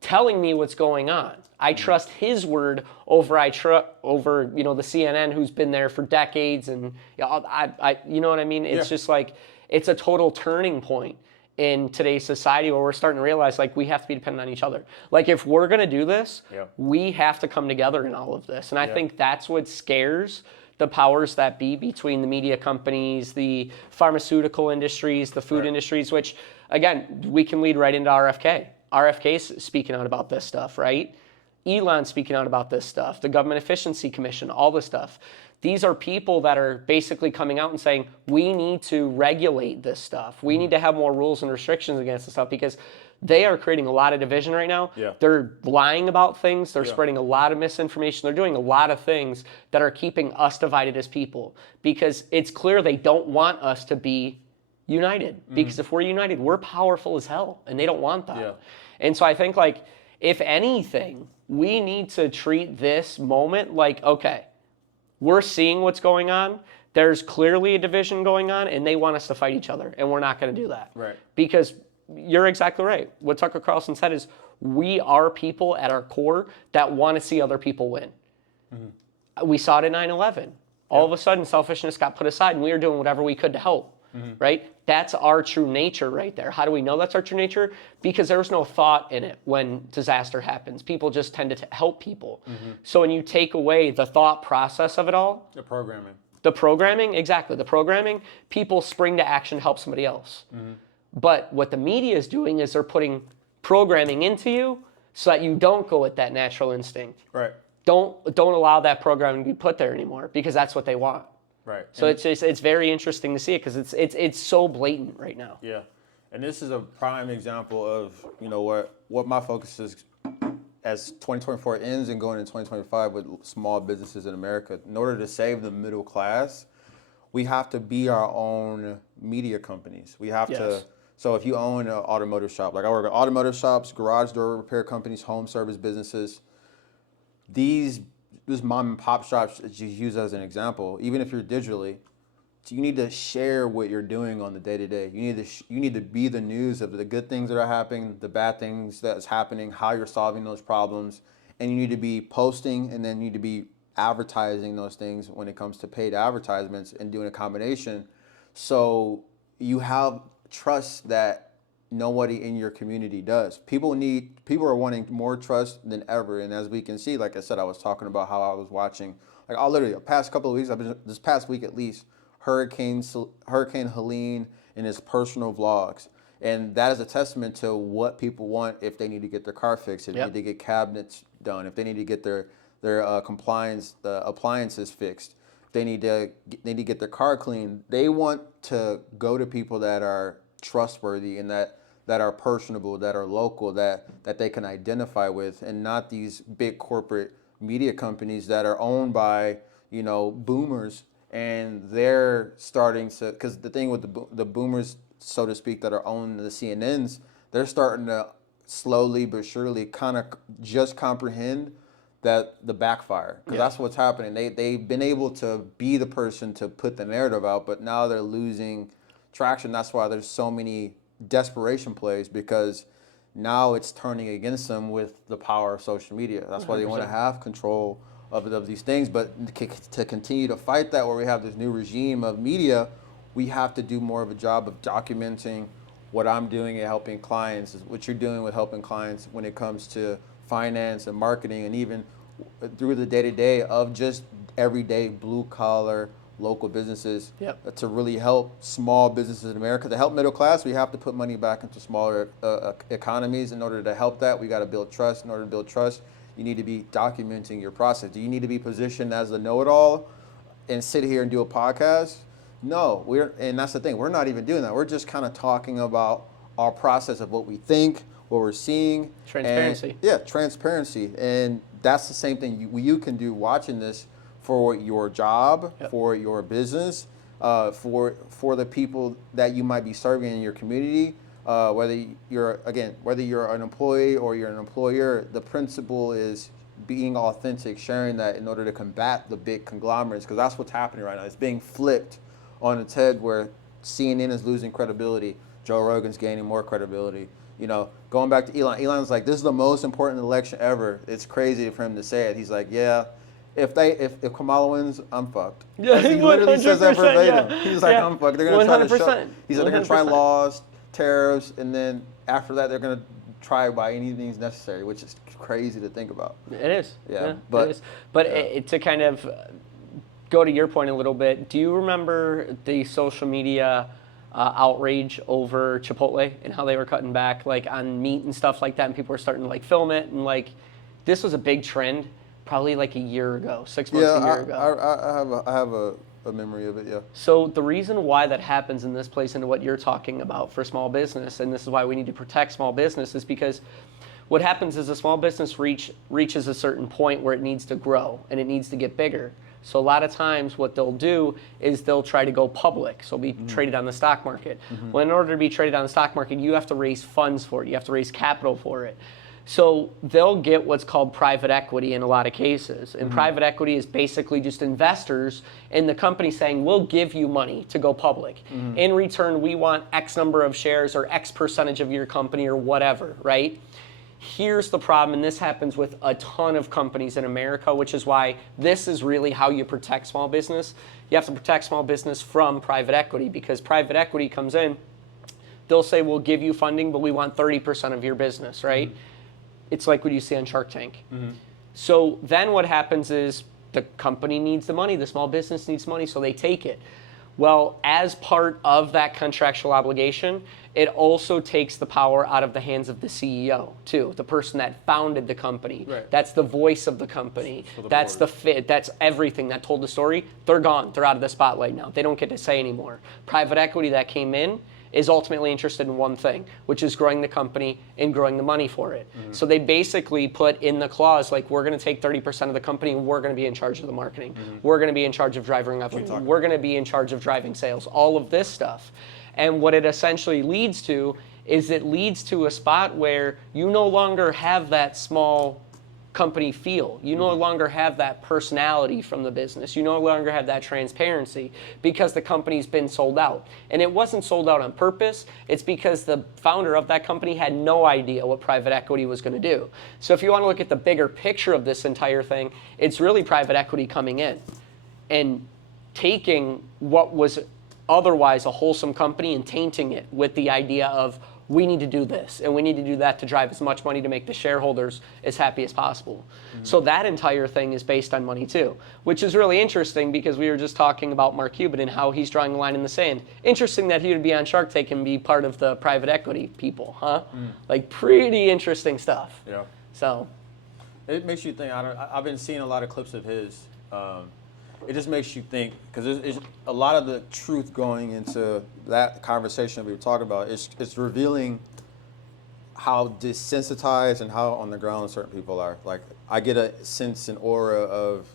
telling me what's going on. I trust his word over the CNN who's been there for decades, and I you know what I mean? It's just like it's a total turning point in today's society where we're starting to realize like we have to be dependent on each other. Like if we're going to do this, we have to come together in all of this. And I think that's what scares the powers that be between the media companies, the pharmaceutical industries, the food industries, which again, we can lead right into RFK. RFK's speaking out about this stuff, right? Elon's speaking out about this stuff, the Government Efficiency Commission, all this stuff. These are people that are basically coming out and saying, we need to regulate this stuff. We need to have more rules and restrictions against this stuff because they are creating a lot of division right now. Yeah. They're lying about things. They're spreading a lot of misinformation. They're doing a lot of things that are keeping us divided as people because it's clear they don't want us to be united. Because if we're united, we're powerful as hell, and they don't want that. Yeah. And so I think, like, if anything, we need to treat this moment like, okay, we're seeing what's going on. There's clearly a division going on, and they want us to fight each other, and we're not going to do that. Right. Because you're exactly right. What Tucker Carlson said is, we are people at our core that want to see other people win. We saw it at 9/11. All of a sudden, selfishness got put aside, and we were doing whatever we could to help. Right? That's our true nature right there. How do we know that's our true nature? Because there's no thought in it when disaster happens. People just tend to help people. So when you take away the thought process of it all. The programming. The programming, exactly. The programming, people spring to action to help somebody else. But what the media is doing is they're putting programming into you so that you don't go with that natural instinct. Right. Don't allow that programming to be put there anymore because that's what they want. Right. So it's very interesting to see it because it's so blatant right now. Yeah, and this is a prime example of what my focus is as 2024 ends and going into 2025 with small businesses in America. In order to save the middle class, we have to be our own media companies. We have to. So if you own an automotive shop, like I work at automotive shops, garage door repair companies, home service businesses, these mom and pop shops that you use as an example, even if you're digitally, you need to share what you're doing on the day-to-day. You need to be the news of the good things that are happening, the bad things that's happening, how you're solving those problems, and you need to be posting and then you need to be advertising those things when it comes to paid advertisements and doing a combination. So you have trust that nobody in your community does. People are wanting more trust than ever. And as we can see, like I said, I was talking about how I was watching, like I literally the past couple of weeks, this past week at least, Hurricane Helene in his personal vlogs. And that is a testament to what people want if they need to get their car fixed, if they need to get cabinets done, if they need to get their appliances fixed, if they need to get their car cleaned. They want to go to people that are trustworthy and that are personable, that are local, that they can identify with, and not these big corporate media companies that are owned by boomers, and they're starting to, because the thing with the boomers, so to speak, that are owning the CNNs, they're starting to slowly but surely kind of just comprehend that the backfire, because that's what's happening. They've been able to be the person to put the narrative out, but now they're losing traction. That's why there's so many desperation plays, because now it's turning against them with the power of social media. That's why they 100%. Want to have control of these things. But to continue to fight that, where we have this new regime of media, we have to do more of a job of documenting what I'm doing and helping clients, what you're doing with helping clients when it comes to finance and marketing, and even through the day-to-day of just everyday blue-collar local businesses to really help small businesses in America. To help middle class, we have to put money back into smaller economies. In order to help that, we got to build trust. In order to build trust, you need to be documenting your process. Do you need to be positioned as the know-it-all and sit here and do a podcast? No, and that's the thing. We're not even doing that. We're just kind of talking about our process of what we think, what we're seeing. Transparency. Transparency. And that's the same thing you can do watching this for your job, for your business, for the people that you might be serving in your community. Whether you're an employee or you're an employer, the principle is being authentic, sharing that in order to combat the big conglomerates, because that's what's happening right now. It's being flipped on its head, where CNN is losing credibility, Joe Rogan's gaining more credibility. You know, going back to Elon's like, this is the most important election ever. It's crazy for him to say it. He's like, yeah, if Kamala wins, I'm fucked. Yeah, he literally says that verbatim. Yeah. He's like, I'm fucked. They're gonna try to shut. He's like, they're gonna try 100%. laws, tariffs, and then after that, they're gonna try by any means necessary, which is crazy to think about. It is. Yeah, it is. But to kind of go to your point a little bit, do you remember the social media outrage over Chipotle and how they were cutting back like on meat and stuff like that, and people were starting to like film it, and like this was a big trend probably like a year ago, 6 months, a year ago. I have a memory of it, yeah. So the reason why that happens in this place into what you're talking about for small business, and this is why we need to protect small business, is because what happens is a small business reaches a certain point where it needs to grow and it needs to get bigger. So a lot of times what they'll do is they'll try to go public, so be traded on the stock market. Well, in order to be traded on the stock market, you have to raise funds for it. You have to raise capital for it. So they'll get what's called private equity in a lot of cases. And private equity is basically just investors in the company saying, we'll give you money to go public. In return, we want X number of shares or X percentage of your company or whatever, right? Here's the problem, and this happens with a ton of companies in America, which is why this is really how you protect small business. You have to protect small business from private equity, because private equity comes in, they'll say, we'll give you funding, but we want 30% of your business, right? It's like what you see on Shark Tank. So then what happens is the company needs the money, the small business needs money, so they take it. Well, as part of that contractual obligation, it also takes the power out of the hands of the CEO, too, the person that founded the company. Right. That's the voice of the company. That's the fit. That's everything that told the story. They're gone. They're out of the spotlight now. They don't get to say anymore. Private equity that came in is ultimately interested in one thing, which is growing the company and growing the money for it. So they basically put in the clause, like, we're going to take 30% of the company and we're going to be in charge of the marketing. We're going to be in charge of driving revenue. We're going to be in charge of driving sales, all of this stuff. And what it essentially leads to is it leads to a spot where you no longer have that small company feel. You no longer have that personality from the business. You no longer have that transparency because the company's been sold out. And it wasn't sold out on purpose. It's because the founder of that company had no idea what private equity was going to do. So if you want to look at the bigger picture of this entire thing, it's really private equity coming in and taking what was otherwise a wholesome company and tainting it with the idea of, we need to do this and we need to do that to drive as much money to make the shareholders as happy as possible. So that entire thing is based on money too, which is really interesting because we were just talking about Mark Cuban and how he's drawing a line in the sand. Interesting that he would be on Shark Tank and be part of the private equity people, huh? Like, pretty interesting stuff. Yeah. So it makes you think. I've been seeing a lot of clips of his. It just makes you think, because there's a lot of the truth going into that conversation we were talking about. It's revealing how desensitized and how on the ground certain people are. Like, I get a sense, an aura of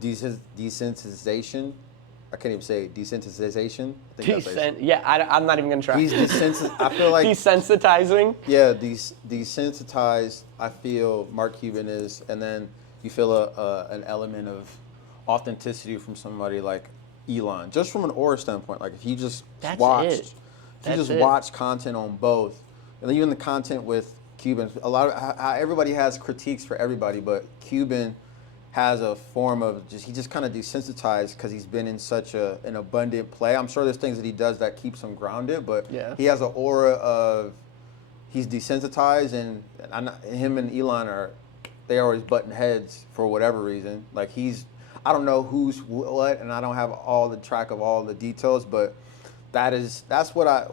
desensitization. I can't even say desensitization. I'm not even going to try. He's desensitized. I feel like desensitizing. Yeah, desensitized. I feel Mark Cuban is, and then you feel an element of authenticity from somebody like Elon, just from an aura standpoint. Like, if you just watch content on both, and even the content with Cuban, a lot of how everybody has critiques for everybody, but Cuban has a form of he just kind of desensitized because he's been in such an abundant play. I'm sure there's things that he does that keeps him grounded, but he has an aura of he's desensitized, and him and Elon they always button heads for whatever reason. Like, I don't know who's what, and I don't have all the track of all the details, but that's what I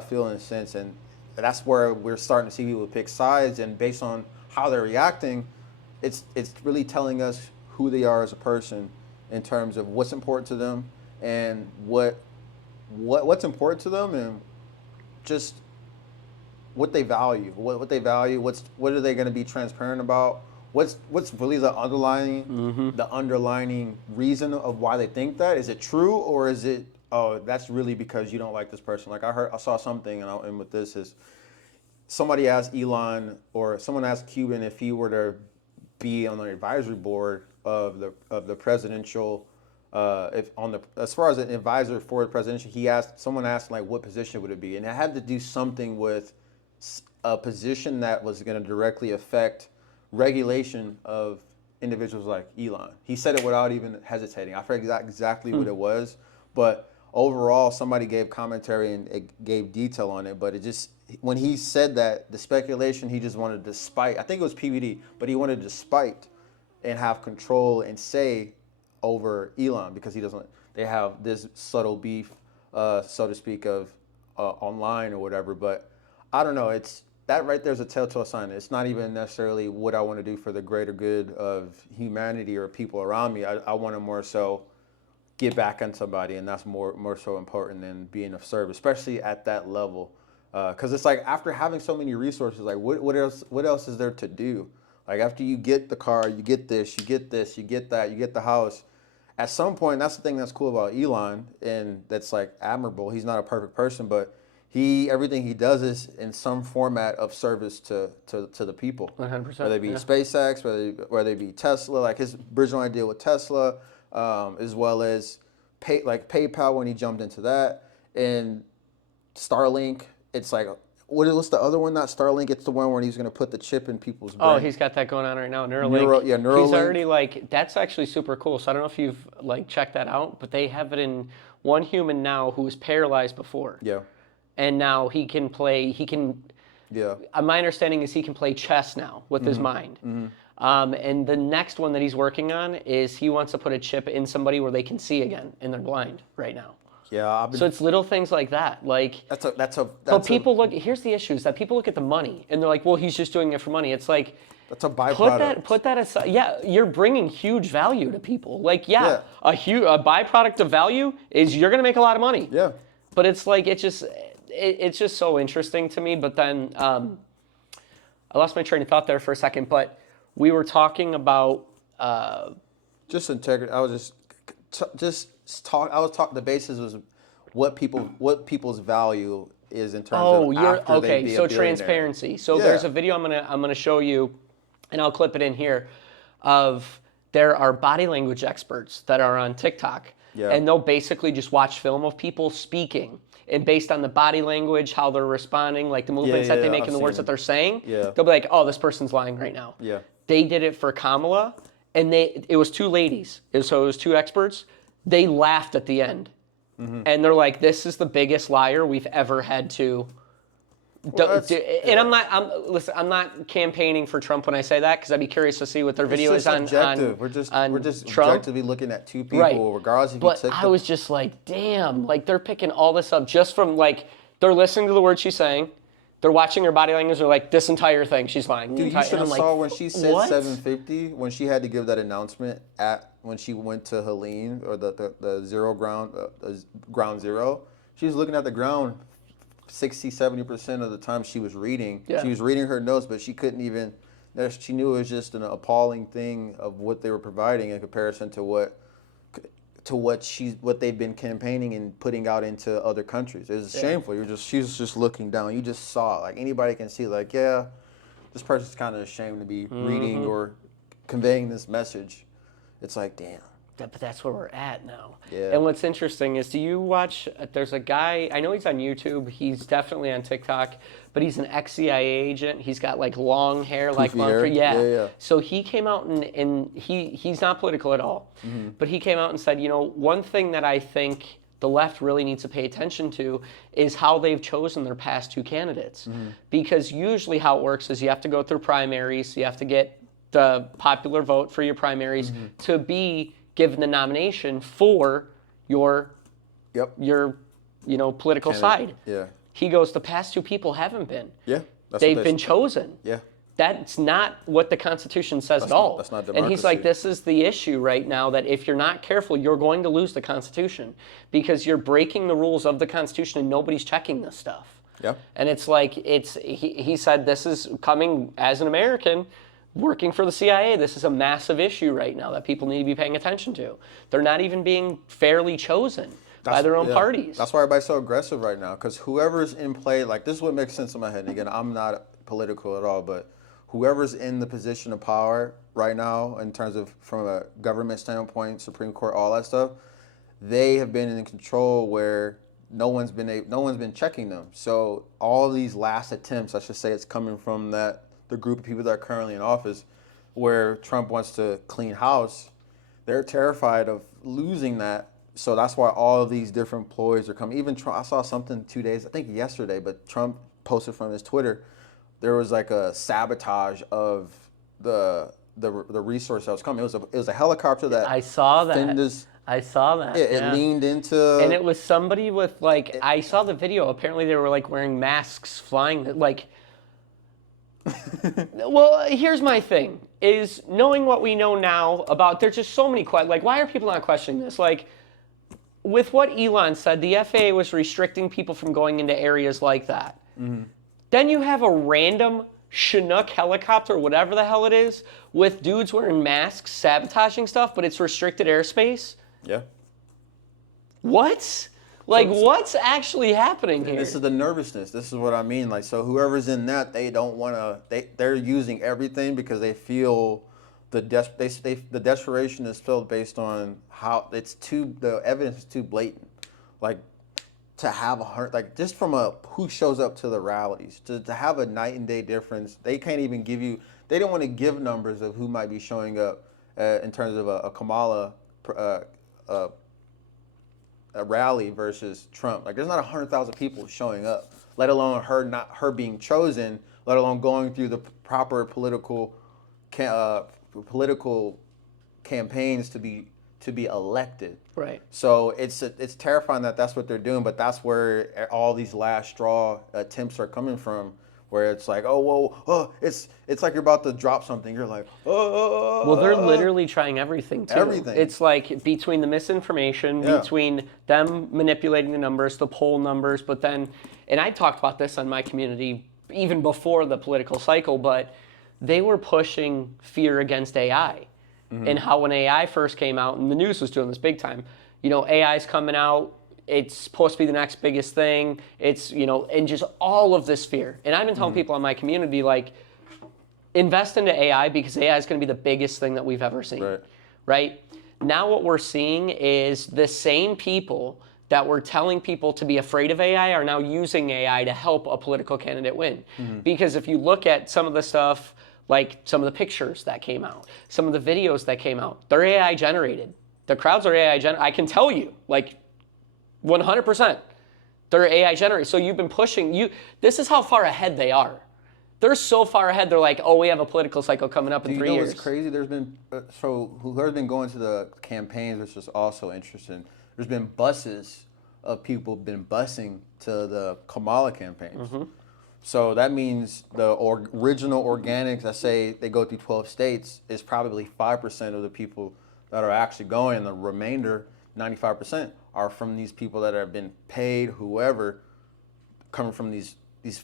feel in a sense, and that's where we're starting to see people pick sides, and based on how they're reacting, it's really telling us who they are as a person in terms of what's important to them and what's important to them, and just what they value, what they value, what are they going to be transparent about, what's really the underlining reason of why they think that? Is it true, or is it, oh, that's really because you don't like this person? Like I saw something, and with this is, somebody asked Elon, or someone asked Cuban if he were to be on the advisory board of the presidential, as far as an advisor for the presidential, someone asked like what position would it be, and it had to do something with a position that was going to directly affect regulation of individuals like Elon. He said it without even hesitating. I forget exactly what it was, but overall, somebody gave commentary and it gave detail on it. But it just, when he said that, the speculation, he just wanted to spite. I think it was PVD, but he wanted to spite and have control and say over Elon, because they have this subtle beef, so to speak, of online or whatever. But I don't know. That right there is a telltale sign. It's not even necessarily what I want to do for the greater good of humanity or people around me. I want to more so get back on somebody, and that's more so important than being of service, especially at that level. Because it's like, after having so many resources, like what else is there to do? Like, after you get the car, you get this, you get that, you get the house. At some point, that's the thing that's cool about Elon, and that's like admirable. He's not a perfect person, but everything he does is in some format of service to the people. 100%. Whether it be SpaceX, whether it be Tesla, like his original idea with Tesla, as well as PayPal when he jumped into that, and Starlink. It's like, what's the other one? Not Starlink. It's the one where he's going to put the chip in people's brain. Oh, he's got that going on right now. Neuralink. Neuralink. He's already that's actually super cool. So I don't know if you've checked that out, but they have it in one human now who was paralyzed before. Yeah. And now he can play. Yeah. My understanding is he can play chess now with his mind. Mm-hmm. And the next one that he's working on is he wants to put a chip in somebody where they can see again, and they're blind right now. Yeah, so it's little things like that. Like but people look. Here's the issue: is that people look at the money and they're like, "Well, he's just doing it for money." It's like, that's a byproduct. Put that aside. Yeah, you're bringing huge value to people. Like, a byproduct of value is you're going to make a lot of money. Yeah. But it's like it's just so interesting to me. But then I lost my train of thought there for a second. But we were talking about just integrity. I was talking. The basis was what people's value is in terms of after they be a billionaire. Transparency. So there's a video I'm gonna show you, and I'll clip it in here, of there are body language experts that are on TikTok, and they'll basically just watch film of people speaking, and based on the body language, how they're responding, like the movements that they make and the words that they're saying, they'll be like, oh, this person's lying right now. Yeah. They did it for Kamala, and it was two ladies. It was two experts. They laughed at the end. Mm-hmm. And they're like, this is the biggest liar we've ever had to and I'm not campaigning for Trump when I say that, because I'd be curious to see what their video is on we're just Trump. objectively looking at two people, regardless if but I was just like, damn, like they're picking all this up just from they're listening to the words she's saying. They're watching her body language. They're like, this entire thing, she's lying. Dude, you should have saw when she said 750, when she had to give that announcement when she went to Helene, or the ground zero. She was looking at the ground 60-70% of the time she was reading. Yeah. She was reading her notes, but she couldn't even, she knew it was just an appalling thing of what they were providing in comparison to what they've been campaigning and putting out into other countries. It was shameful. She was just looking down. You just saw it. Like, anybody can see, like, yeah, this person's kind of ashamed to be reading or conveying this message. It's like, damn. But that's where we're at now. Yeah. And what's interesting is, do you watch, there's a guy, I know he's on YouTube, he's definitely on TikTok, but he's an ex-CIA agent. He's got long hair, Poofy hair. Yeah. So he came out and he's not political at all, but he came out and said, one thing that I think the left really needs to pay attention to is how they've chosen their past two candidates. Because usually how it works is you have to go through primaries, you have to get the popular vote for your primaries to be given the nomination for your political side. Yeah. He goes, the past two people haven't been. Yeah. They've been chosen. Yeah. That's not what the Constitution says at all. That's not democracy. And he's like, this is the issue right now, that if you're not careful, you're going to lose the Constitution, because you're breaking the rules of the Constitution and nobody's checking this stuff. Yeah. And it's like, he said, this is coming as an American. working for the CIA, this is a massive issue right now that people need to be paying attention to. They're not even being fairly chosen by their own parties. That's why everybody's so aggressive right now, because whoever's in play, like, this is what makes sense in my head. And again, I'm not political at all, but whoever's in the position of power right now, in terms of from a government standpoint, Supreme Court, all that stuff, they have been in control where no one's been checking them. So all these last attempts, I should say, it's coming from the group of people that are currently in office, where Trump wants to clean house. They're terrified of losing that. So that's why all of these different ploys are coming. Even Trump, I saw something 2 days, I think yesterday, but Trump posted from his Twitter, there was like a sabotage of the resource that was coming. It was a helicopter that I saw that. I saw that. It leaned into, and it was somebody with like, I saw the video. Apparently they were like wearing masks, flying like. Well, here's my thing: is knowing what we know now about. There's just so many questions. Like, why are people not questioning this? Like, with what Elon said, the FAA was restricting people from going into areas like that. Mm-hmm. Then you have a random Chinook helicopter, whatever the hell it is, with dudes wearing masks, sabotaging stuff, but it's restricted airspace. Yeah. What? Like, what's actually happening here? This is the nervousness. This is what I mean. Like, so whoever's in that, they don't want to. They're using everything because they feel the desperation is filled based on how the evidence is too blatant. Like, to have just from who shows up to the rallies, to have a night and day difference. They can't even give you. They don't want to give numbers of who might be showing up in terms of a Kamala. A rally versus Trump. Like, there's not 100,000 people showing up, let alone her being chosen, let alone going through the proper political campaigns to be elected. Right. So it's terrifying that that's what they're doing, but that's where all these last straw attempts are coming from. Where it's like, it's like you're about to drop something. You're like, oh. Well, they're literally trying everything, too. Everything. It's like between the misinformation, between them manipulating the numbers, the poll numbers, but then, and I talked about this on my community even before the political cycle, but they were pushing fear against AI. Mm-hmm. And how when AI first came out, and the news was doing this big time, AI's coming out, it's supposed to be the next biggest thing. It's, and just all of this fear. And I've been telling people in my community, like, invest into AI because AI is going to be the biggest thing that we've ever seen. Right? Now what we're seeing is the same people that were telling people to be afraid of AI are now using AI to help a political candidate win. Mm-hmm. Because if you look at some of the stuff, like some of the pictures that came out, some of the videos that came out, they're AI generated. The crowds are AI generated. I can tell you, like, 100%. They're AI generated. So you've been pushing. This is how far ahead they are. They're so far ahead. They're like, we have a political cycle coming up in 3 years. You know what's crazy? There's been, whoever's been going to the campaigns, which is also interesting, there's been buses of people been busing to the Kamala campaigns. Mm-hmm. So that means the original organics, I say they go through 12 states, is probably 5% of the people that are actually going. And the remainder, 95%, are from these people that have been paid, whoever, coming from these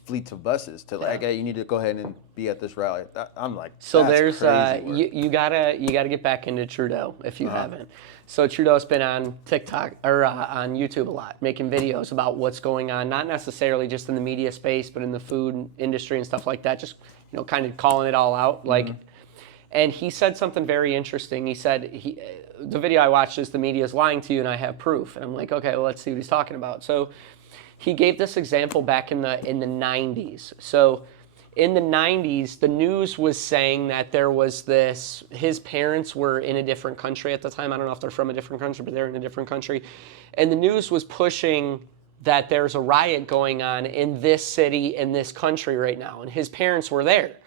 fleets of buses to like, hey, you need to go ahead and be at this rally. I'm like, so there's you gotta get back into Trudeau if you haven't. So Trudeau's been on TikTok or on YouTube a lot, making videos about what's going on, not necessarily just in the media space, but in the food industry and stuff like that. Just kind of calling it all out, like. Mm-hmm. And he said something very interesting. He said, the video I watched is the media is lying to you and I have proof. And I'm like, okay, well, let's see what he's talking about. So he gave this example back in the 90s. So in the 90s, the news was saying that there was his parents were in a different country at the time. I don't know if they're from a different country, but they're in a different country. And the news was pushing that there's a riot going on in this city, in this country right now. And his parents were there.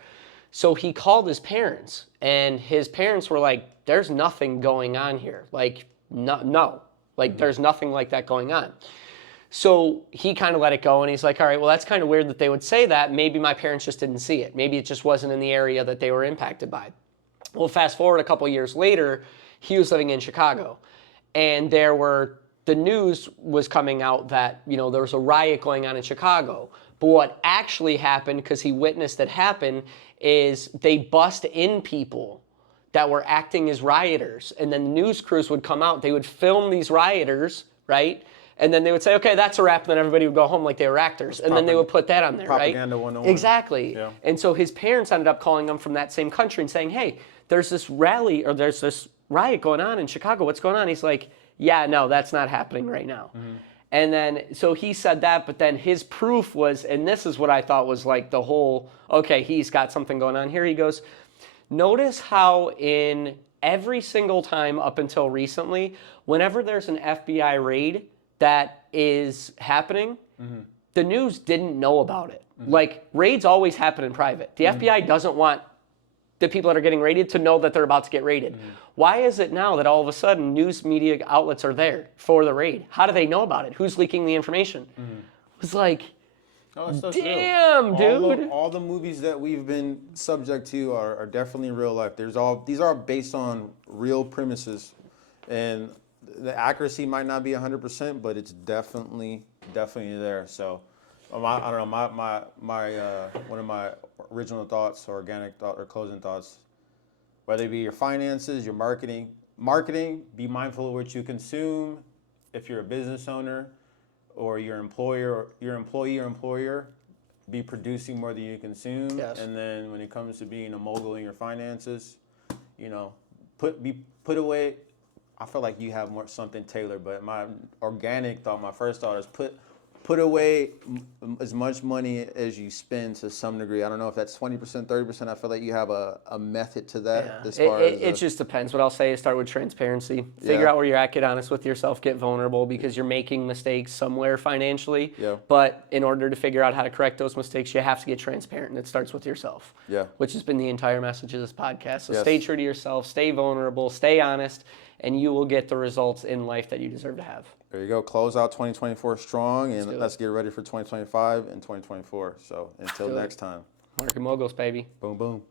So he called his parents, and his parents were like, there's nothing going on here. Like, no. Like, there's nothing like that going on. So he kind of let it go, and he's like, all right, well, that's kind of weird that they would say that. Maybe my parents just didn't see it. Maybe it just wasn't in the area that they were impacted by. Well, fast forward a couple years later, he was living in Chicago, and the news was coming out that, there was a riot going on in Chicago. But what actually happened, because he witnessed it happen, is they bust in people that were acting as rioters, and then the news crews would come out. They would film these rioters, right? And then they would say, okay, that's a wrap, and then everybody would go home like they were actors. And then they would put that on there, right? Propaganda 101. Exactly. Yeah. And so his parents ended up calling him from that same country and saying, hey, there's this rally or there's this riot going on in Chicago. What's going on? He's like, yeah, no, that's not happening right now. And then, so he said that, but then his proof was, and this is what I thought was like the whole, okay, he's got something going on here. He goes, notice how in every single time up until recently, whenever there's an FBI raid that is happening, the news didn't know about it. Like, raids always happen in private. The FBI doesn't want the people that are getting raided to know that they're about to get raided. Why is it now that all of a sudden news media outlets are there for the raid? How do they know about it? Who's leaking the information? It was like, So damn, dude. All the movies that we've been subject to are definitely real life. These are based on real premises, and the accuracy might not be 100%, but it's definitely there. So, I don't know. My one of my original thoughts, or organic thought, or closing thoughts, whether it be your finances, your marketing. Be mindful of what you consume. If you're a business owner, or your employer, your employee or employer, be producing more than you consume. Yes. And then when it comes to being a mogul in your finances, put away. I feel like you have something tailored, but my organic thought, my first thought is put away as much money as you spend to some degree. I don't know if that's 20%, 30%. I feel like you have a method to that. Yeah. It just depends. What I'll say is start with transparency. Figure out where you're at, get honest with yourself, get vulnerable, because you're making mistakes somewhere financially. Yeah. But in order to figure out how to correct those mistakes, you have to get transparent, and it starts with yourself. Yeah. Which has been the entire message of this podcast. So stay true to yourself, stay vulnerable, stay honest, and you will get the results in life that you deserve to have. There you go. Close out 2024 strong, and let's get ready for 2025 and 2024. So until next time. MarketMoguls, baby. Boom, boom.